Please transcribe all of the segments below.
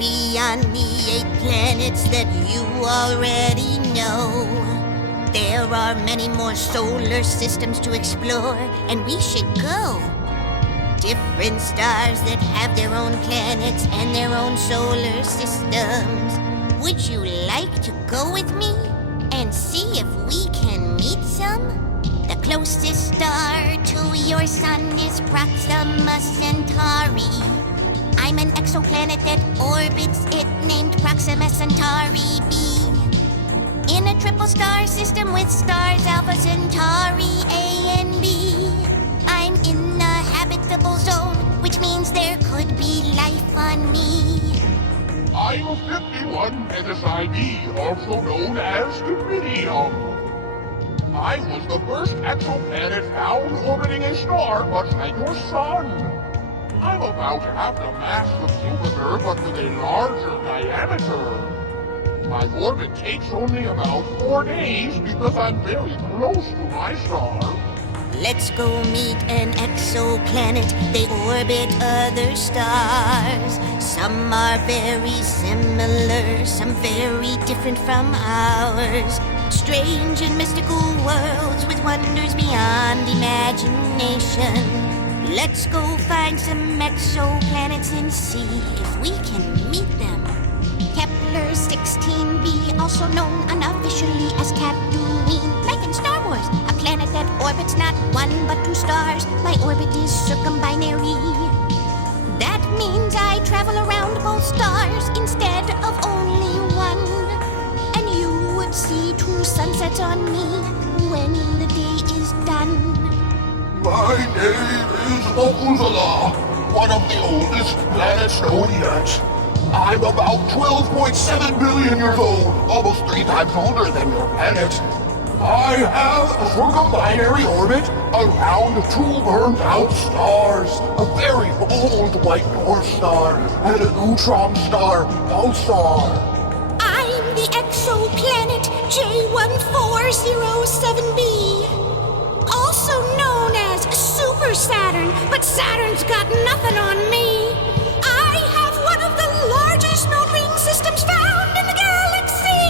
beyond the 8 planets that you already know. There are many more solar systems to explore, and we should go. Different stars that have their own planets and their own solar systems. Would you like to go with me and see if we can meet some? The closest star to your sun is Proxima Centauri. I'm an exoplanet that orbits it, named Proxima Centauri b. In a triple star system with stars Alpha Centauri A and B. I'm in the habitable zone, which means there could be life on me. I'm 51 NSID, also known as Iridium. I was the first exoplanet found orbiting a star much like your sun. I'm about half the mass of Jupiter, but with a larger diameter. My orbit takes only about 4 days because I'm very close to my star. Let's go meet an exoplanet. They orbit other stars. Some are very similar, some very different from ours. Strange and mystical worlds with wonders beyond imagination. Let's go find some exoplanets and see if we can meet them. Kepler 16b, also known unofficially as Tatooine, like in Star Wars, a planet that orbits not 1 but 2 stars. My orbit is circumbinary. That means I travel around both stars instead of only one. And you would see 2 sunsets on me when the day is done. My name is Methuselah, one of the oldest planets known yet. I'm about 12.7 billion years old, almost 3 times older than your planet. I have a circumbinary orbit around 2 burned-out stars, a very old white dwarf star and a neutron star pulsar. I'm the exoplanet J1407b, also known as Super Saturn, but Saturn's got nothing on me. I have one of the largest known ring systems found in the galaxy.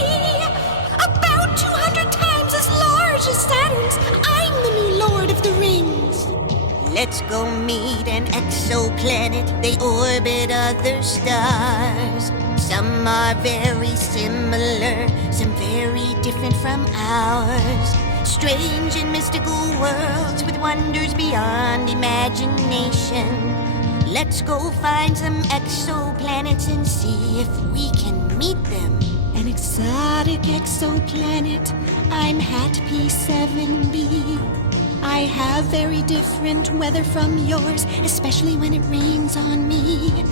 About 200 times as large as Saturn's. I'm the new Lord of the Rings. Let's go meet an exoplanet. They orbit other stars. Some are very similar, some very different from ours. Strange and mystical worlds with wonders beyond imagination. Let's go find some exoplanets and see if we can meet them. An exotic exoplanet, I'm Hat P7b. I have very different weather from yours, especially when it rains on me.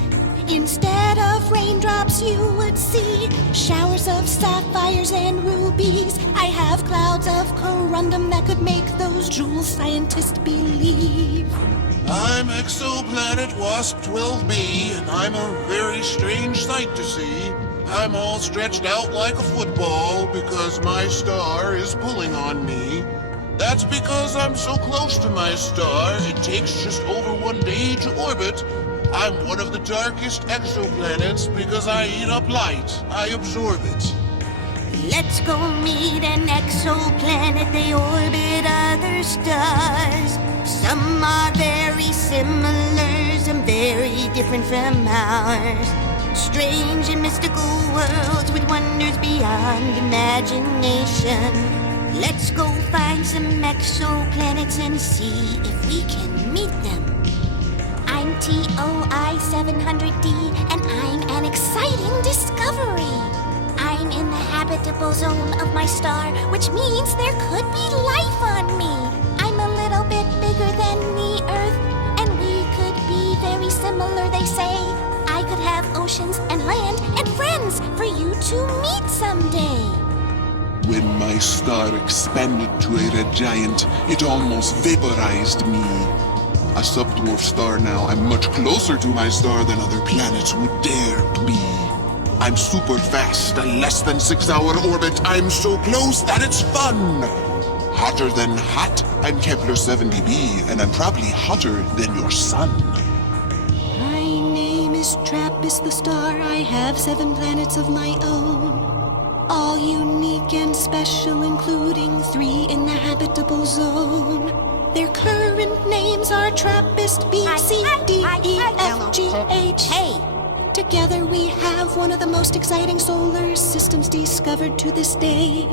Instead of raindrops you would see showers of sapphires and rubies. I have clouds of corundum that could make those jewel scientists believe. I'm exoplanet Wasp 12b, and I'm a very strange sight to see. I'm all stretched out like a football because my star is pulling on me. That's because I'm so close to my star, it takes just over 1 day to orbit. I'm one of the darkest exoplanets because I eat up light. I absorb it. Let's go meet an exoplanet. They orbit other stars. Some are very similar, some very different from ours. Strange and mystical worlds with wonders beyond imagination. Let's go find some exoplanets and see if we can meet them. I'm TOI 700D, and I'm an exciting discovery. I'm in the habitable zone of my star, which means there could be life on me. I'm a little bit bigger than the Earth, and we could be very similar, they say. I could have oceans and land and friends for you to meet someday. When my star expanded to a red giant, it almost vaporized me. A subdwarf star now, I'm much closer to my star than other planets would dare to be. I'm super fast, a less than 6-hour orbit. I'm so close that it's fun. Hotter than hot, I'm Kepler 70b, and I'm probably hotter than your sun. My name is is TRAPPIST the star. I have 7 planets of my own, all unique and special, including 3 in the habitable zone. Their current names are TRAPPIST, B, C, D, E, F, G, H. Hey! Together we have one of the most exciting solar systems discovered to this day.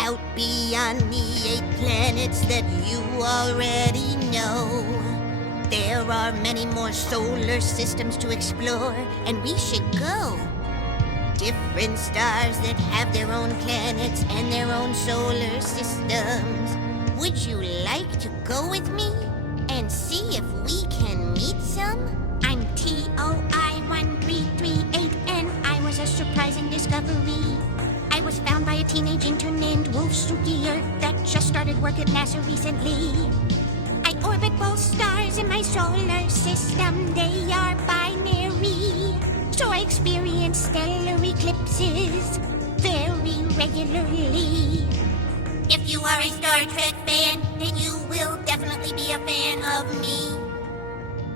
Out beyond the 8 planets that you already know, there are many more solar systems to explore, and we should go. Different stars that have their own planets and their own solar systems. Would you like to go with me and see if we can meet some? I'm TOI1338, and I was a surprising discovery. I was found by a teenage intern named Wolfsuki Earth that just started work at NASA recently. I orbit both stars in my solar system. They are binary, so I experience stellar eclipses very regularly. If you are a Star Trek fan, then you will definitely be a fan of me.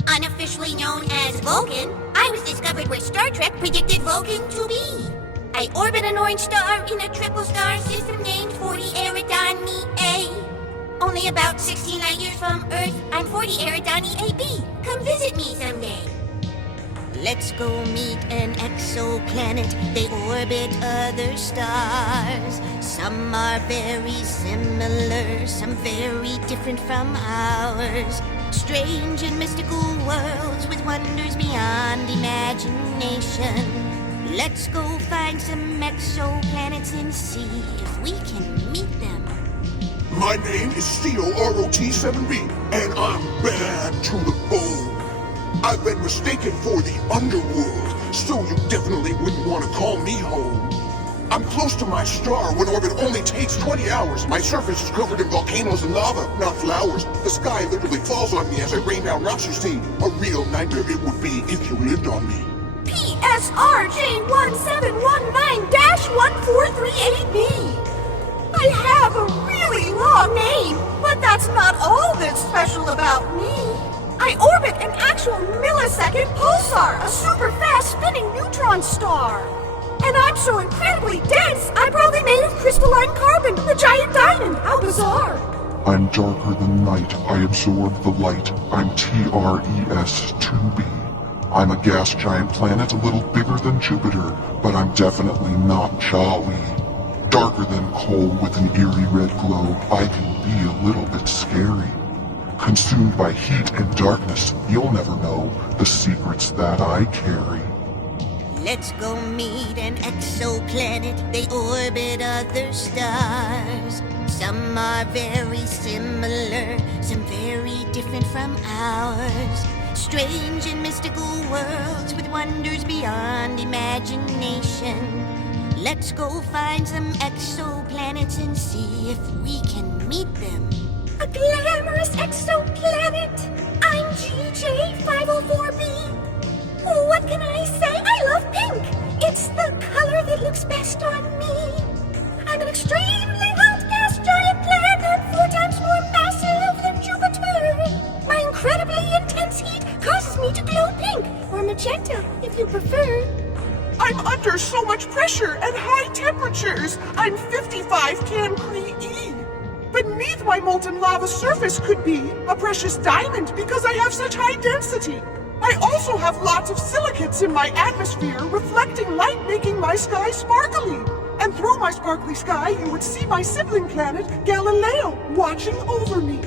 Unofficially known as Vulcan, I was discovered where Star Trek predicted Vulcan to be. I orbit an orange star in a triple star system named 40 Eridani A. Only about 16 light years from Earth, I'm 40 Eridani AB. Come visit me someday. Let's go meet an exoplanet. They orbit other stars. Some are very similar, some very different from ours. Strange and mystical worlds with wonders beyond imagination. Let's go find some exoplanets and see if we can meet them. My name is COROT7B, and I'm bad to the bone. I've been mistaken for the underworld, so you definitely wouldn't want to call me home. I'm close to my star when orbit only takes 20 hours. My surface is covered in volcanoes and lava, not flowers. The sky literally falls on me as I rain down rocks, you see. A real nightmare it would be if you lived on me. PSRJ1719-1438B. I have a really long name, but that's not all that's special about me. I orbit an actual millisecond pulsar, a super fast spinning neutron star. And I'm so incredibly dense, I'm probably made of crystalline carbon, a giant diamond. How bizarre. I'm darker than night. I absorb the light. I'm TRES-2b. I'm a gas giant planet a little bigger than Jupiter, but I'm definitely not jolly. Darker than coal with an eerie red glow, I can be a little bit scary. Consumed by heat and darkness, you'll never know the secrets that I carry. Let's go meet an exoplanet. They orbit other stars. Some are very similar, some very different from ours. Strange and mystical worlds with wonders beyond imagination. Let's go find some exoplanets and see if we can meet them. A glamorous exoplanet! I'm GJ504b. What can I say? I love pink! It's the color that looks best on me. I'm an extremely hot gas giant planet, 4 times more massive than Jupiter. My incredibly intense heat causes me to glow pink, or magenta, if you prefer. I'm under so much pressure and high temperatures. I'm 55 Cancri E. Beneath my molten lava surface could be a precious diamond because I have such high density. I also have lots of silicates in my atmosphere, reflecting light, making my sky sparkly. And through my sparkly sky, you would see my sibling planet, Galileo, watching over me.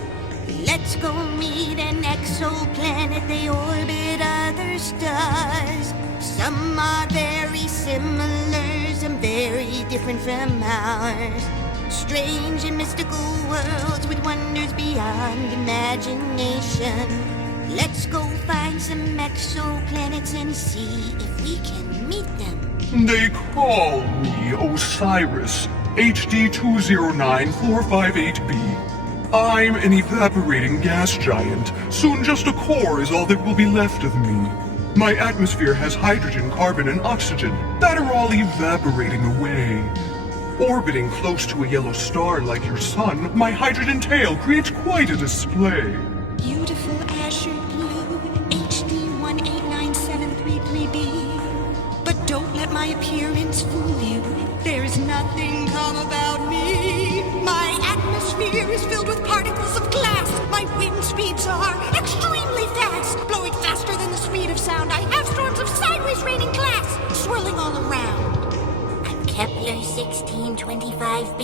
Let's go meet an exoplanet. They orbit other stars. Some are very similar, some very different from ours. Strange and mystical worlds with wonders beyond imagination. Let's go find some exoplanets and see if we can meet them. They call me Osiris, HD209458b. I'm an evaporating gas giant. Soon just a core is all that will be left of me. My atmosphere has hydrogen, carbon, and oxygen that are all evaporating away. Orbiting close to a yellow star like your sun, my hydrogen tail creates quite a display. Beautiful azure blue, HD18973 me be. But don't let my appearance fool you. There's nothing calm about me. My atmosphere is filled with particles of glass. My wind speeds are extremely fast, blowing faster than the speed of sound. I have storms of sideways raining glass swirling all around. Kepler 1625b,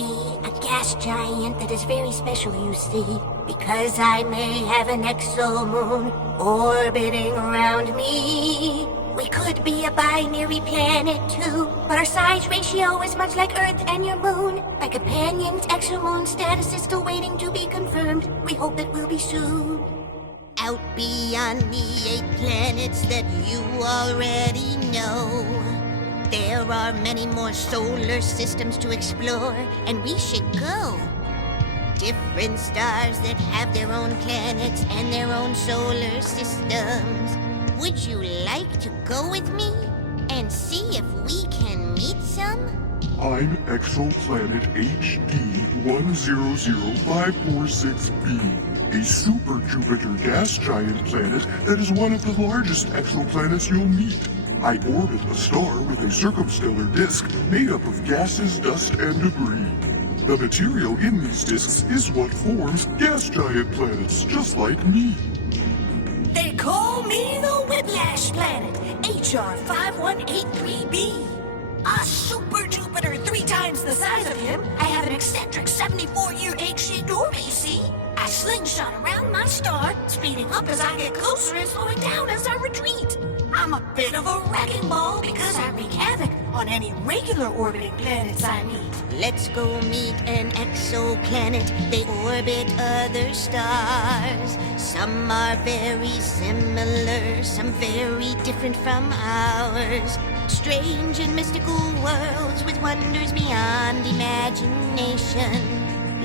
a gas giant that is very special, you see, because I may have an exomoon orbiting around me. We could be a binary planet too, but our size ratio is much like Earth and your moon. My companion's exomoon status is still waiting to be confirmed. We hope it will be soon. Out beyond the 8 planets that you already know, there are many more solar systems to explore, and we should go. Different stars that have their own planets and their own solar systems. Would you like to go with me and see if we can meet some? I'm exoplanet HD 100546b, a super Jupiter gas giant planet that is one of the largest exoplanets you'll meet. I orbit a star with a circumstellar disk made up of gases, dust, and debris. The material in these disks is what forms gas giant planets, just like me. They call me the Whiplash Planet, HR 5183b. A super Jupiter 3 times the size of him. I have an eccentric 74-year egg-shaped orb, you see. I slingshot around my star, speeding up as I get closer and slowing down as I retreat. I'm a bit of a wrecking ball because I wreak havoc on any regular orbiting planets I meet. Let's go meet an exoplanet. They orbit other stars. Some are very similar, some very different from ours. Strange and mystical worlds with wonders beyond imagination.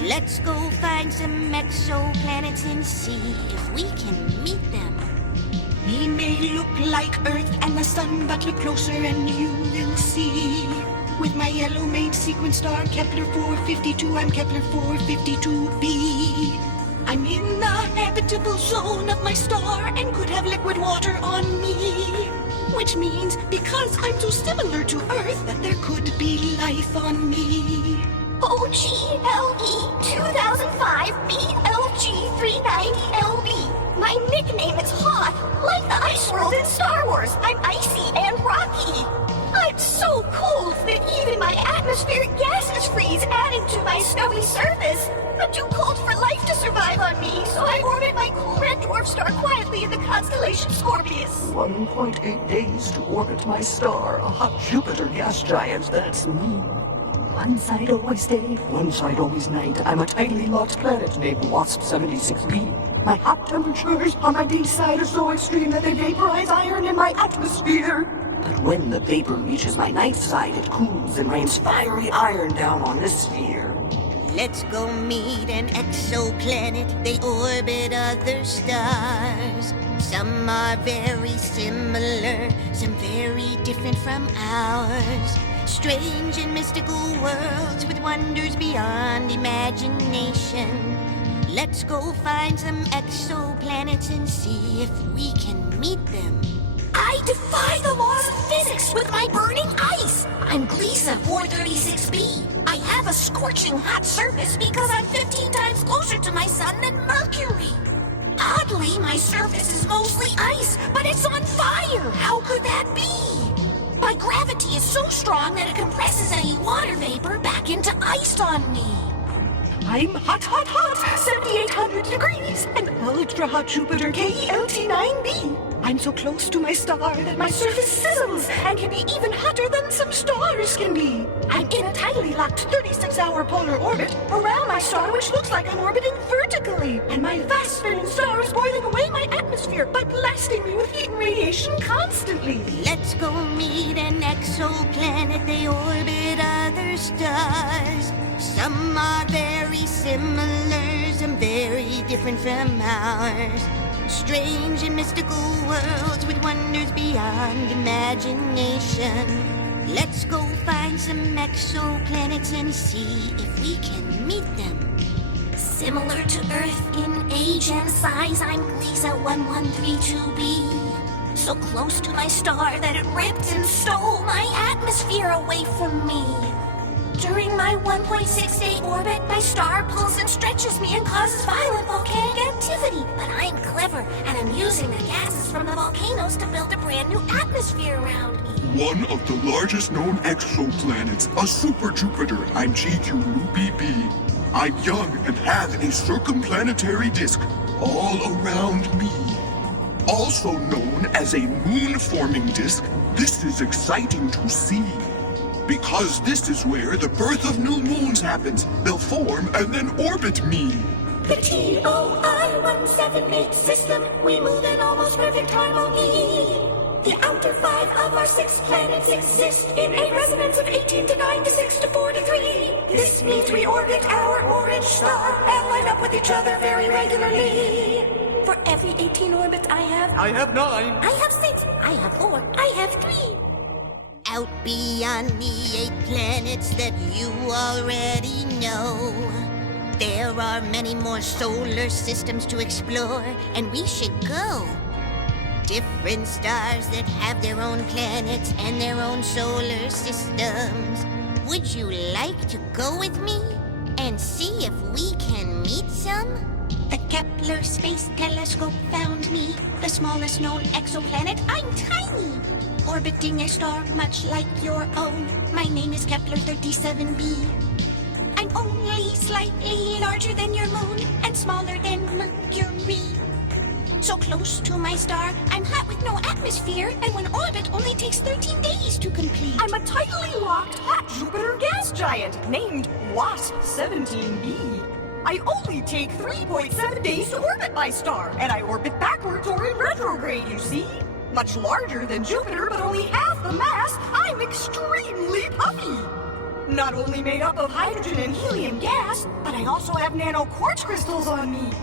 Let's go find some exoplanets and see if we can meet them. We may look like Earth and the Sun, but look closer and you will see. With my yellow main sequence star, Kepler 452, I'm Kepler 452b. I'm in the habitable zone of my star and could have liquid water on me. Which means, because I'm so similar to Earth, that there could be life on me. OGLE 2005 BLG390LB. My nickname is Hot, like the ice world in Star Wars. I'm icy and rocky. I'm so cold that even my atmospheric gases freeze, adding to my snowy surface. I'm too cold for life to survive on me, so I orbit my cool red dwarf star quietly in the constellation Scorpius. 1.8 days to orbit my star, a hot Jupiter gas giant, that's me. One side always day, one side always night. I'm a tightly locked planet named WASP-76b. My hot temperatures on my day side are so extreme that they vaporize iron in my atmosphere. But when the vapor reaches my night side, it cools and rains fiery iron down on this sphere. Let's go meet an exoplanet. They orbit other stars. Some are very similar, some very different from ours. Strange and mystical worlds with wonders beyond imagination. Let's go find some exoplanets and see if we can meet them. I defy the laws of physics with my burning ice! I'm Gliesa 436b. I have a scorching hot surface because I'm 15 times closer to my sun than Mercury. Oddly, my surface is mostly ice, but it's on fire! How could that be? My gravity is so strong that it compresses any water vapor back into ice on me. I'm hot, 7,800 degrees, an ultra-hot Jupiter KELT9b. I'm so close to my star that my surface sizzles and can be even hotter than some stars can be. I'm in a tightly locked 36-hour polar orbit around my star, which looks like I'm orbiting vertically. And my vast spinning star is boiling away my atmosphere by blasting me with heat and radiation constantly. Let's go meet an exoplanet. They orbit other stars. Some are very similar, some very different from ours. Strange and mystical worlds with wonders beyond imagination. Let's go find some exoplanets and see if we can meet them. Similar to Earth in age and size, I'm Gliesa 1132b. so close to my star that it ripped and stole my atmosphere away from me. During my 1.6-day orbit, my star pulls and stretches me and causes violent volcanic activity. But I'm clever, and I'm using the gases from the volcanoes to build a brand new atmosphere around me. One of the largest known exoplanets, a super Jupiter. I'm GQ-BB. I'm young and have a circumplanetary disk all around me. Also known as a moon-forming disk, this is exciting to see. Because this is where the birth of new moons happens. They'll form and then orbit me. The TOI-178 system, we move in almost perfect harmony. The outer 5 of our 6 planets exist in a resonance of 18 to 9 to 6 to 4 to 3. This means we orbit our orange star and line up with each other very regularly. For every 18 orbits I have 9. I have 6. I have 4. I have 3. Out beyond the 8 planets that you already know, there are many more solar systems to explore, and we should go. Different stars that have their own planets and their own solar systems. Would you like to go with me and see if we can meet some? The Kepler Space Telescope found me, the smallest known exoplanet. I'm tiny, orbiting a star much like your own. My name is Kepler 37b. I'm only slightly larger than your moon and smaller than Mercury. So close to my star, I'm hot with no atmosphere, and when orbit only takes 13 days to complete. I'm a tidally locked hot Jupiter gas giant named WASP-17b. I only take 3.7 days to orbit my star, and I orbit backwards or in retrograde, you see? Much larger than Jupiter, but only half the mass, I'm extremely puffy. Not only made up of hydrogen and helium gas, but I also have nano quartz crystals on me.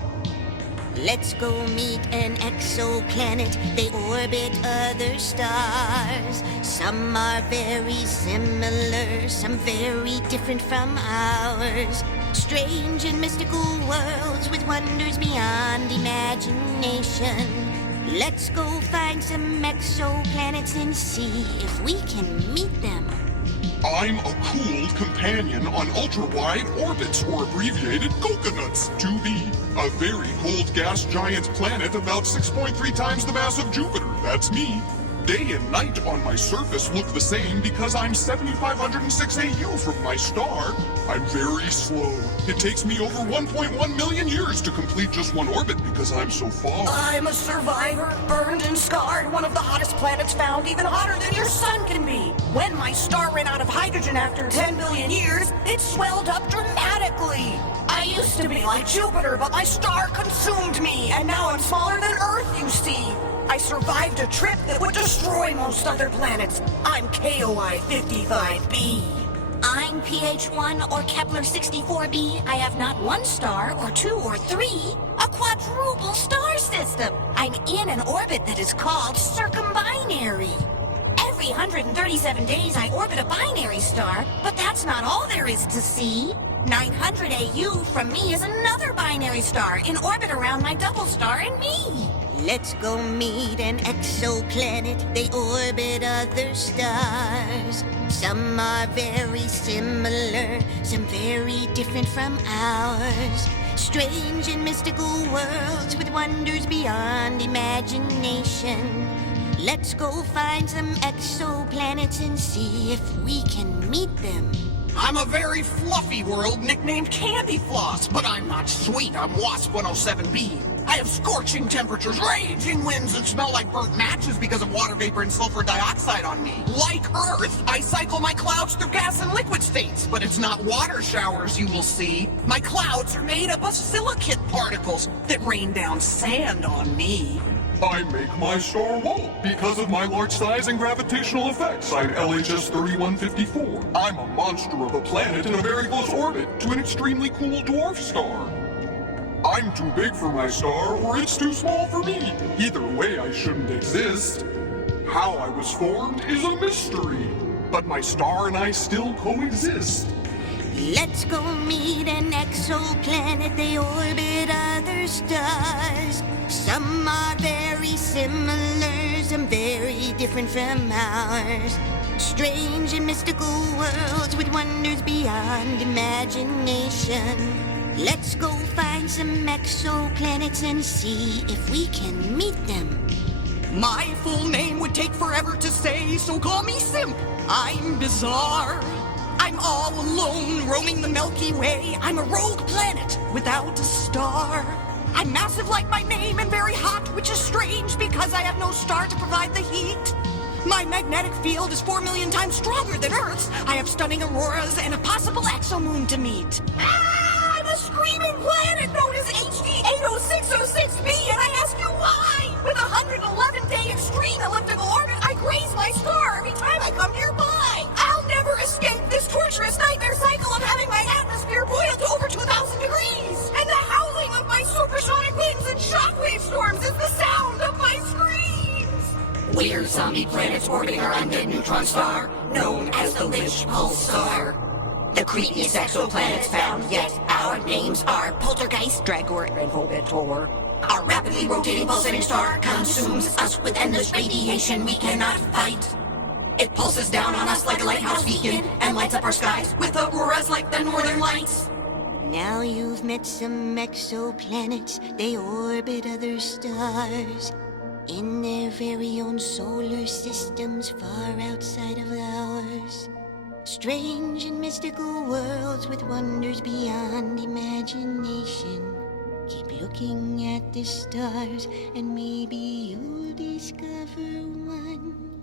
Let's go meet an exoplanet. They orbit other stars. Some are very similar, some very different from ours. Strange and mystical worlds with wonders beyond imagination. Let's go find some exoplanets and see if we can meet them. I'm a cooled companion on ultra-wide orbits, or abbreviated coconuts, 2B. A very cold gas giant planet about 6.3 times the mass of Jupiter. That's me. Day and night on my surface look the same because I'm 7,506 AU from my star. I'm very slow. It takes me over 1.1 million years to complete just one orbit because I'm so far. I'm a survivor, burned and scarred, one of the hottest planets found, even hotter than your sun can be. When my star ran out of hydrogen after 10 billion years, it swelled up dramatically. I used to be like Jupiter, but my star consumed me, and now I'm smaller than Earth, you see. I survived a trip that would destroy most other planets. I'm KOI 55b. I'm PH1 or Kepler 64b. I have not one star or 2 or 3, a quadruple star system. I'm in an orbit that is called circumbinary. Every 137 days I orbit a binary star, but that's not all there is to see. 900 AU from me is another binary star in orbit around my double star and me. Let's go meet an exoplanet. They orbit other stars. Some are very similar, some very different from ours. Strange and mystical worlds with wonders beyond imagination. Let's go find some exoplanets and see if we can meet them. I'm a very fluffy world nicknamed Candy Floss, but I'm not sweet. I'm WASP-107b. I have scorching temperatures, raging winds, and smell like burnt matches because of water vapor and sulfur dioxide on me. Like Earth, I cycle my clouds through gas and liquid states, but it's not water showers you will see. My clouds are made up of silicate particles that rain down sand on me. I make my star wall because of my large size and gravitational effects. I'm LHS 3154. I'm a monster of a planet in a very close orbit to an extremely cool dwarf star. I'm too big for my star, or it's too small for me. Either way, I shouldn't exist. How I was formed is a mystery, but my star and I still coexist. Let's go meet an exoplanet. They orbit other stars. Some are very similar, stars are very different from ours. Strange and mystical worlds with wonders beyond imagination. Let's go find some exoplanets and see if we can meet them. My full name would take forever to say, so call me Simp. I'm bizarre. I'm all alone, roaming the Milky Way. I'm a rogue planet without a star. I'm massive like my name and very hot, which is strange because I have no star to provide the heat. My magnetic field is 4 million times stronger than Earth's. I have stunning auroras and a possible exomoon to meet. I'm a screaming planet known as HD 80606b, and I ask you why? With a 111-day extreme elliptical orbit, I graze my star every time I come nearby. I'll never escape this torturous nightmare cycle of having my atmosphere boil to over 2,000 degrees. And the howling of my supersonic winds and shockwave storms is the sound of my screams. We're zombie planets orbiting our undead neutron star, known as the Lich Pulsar. The creepiest exoplanets found, yet our names are Poltergeist, Dragor, and Volbetor. Our rapidly rotating pulsating star consumes us with endless radiation we cannot fight. It pulses down on us like a lighthouse beacon and lights up our skies with auroras like the northern lights. Now you've met some exoplanets. They orbit other stars in their very own solar systems far outside of ours. Strange and mystical worlds with wonders beyond imagination. Keep looking at the stars and maybe you'll discover one.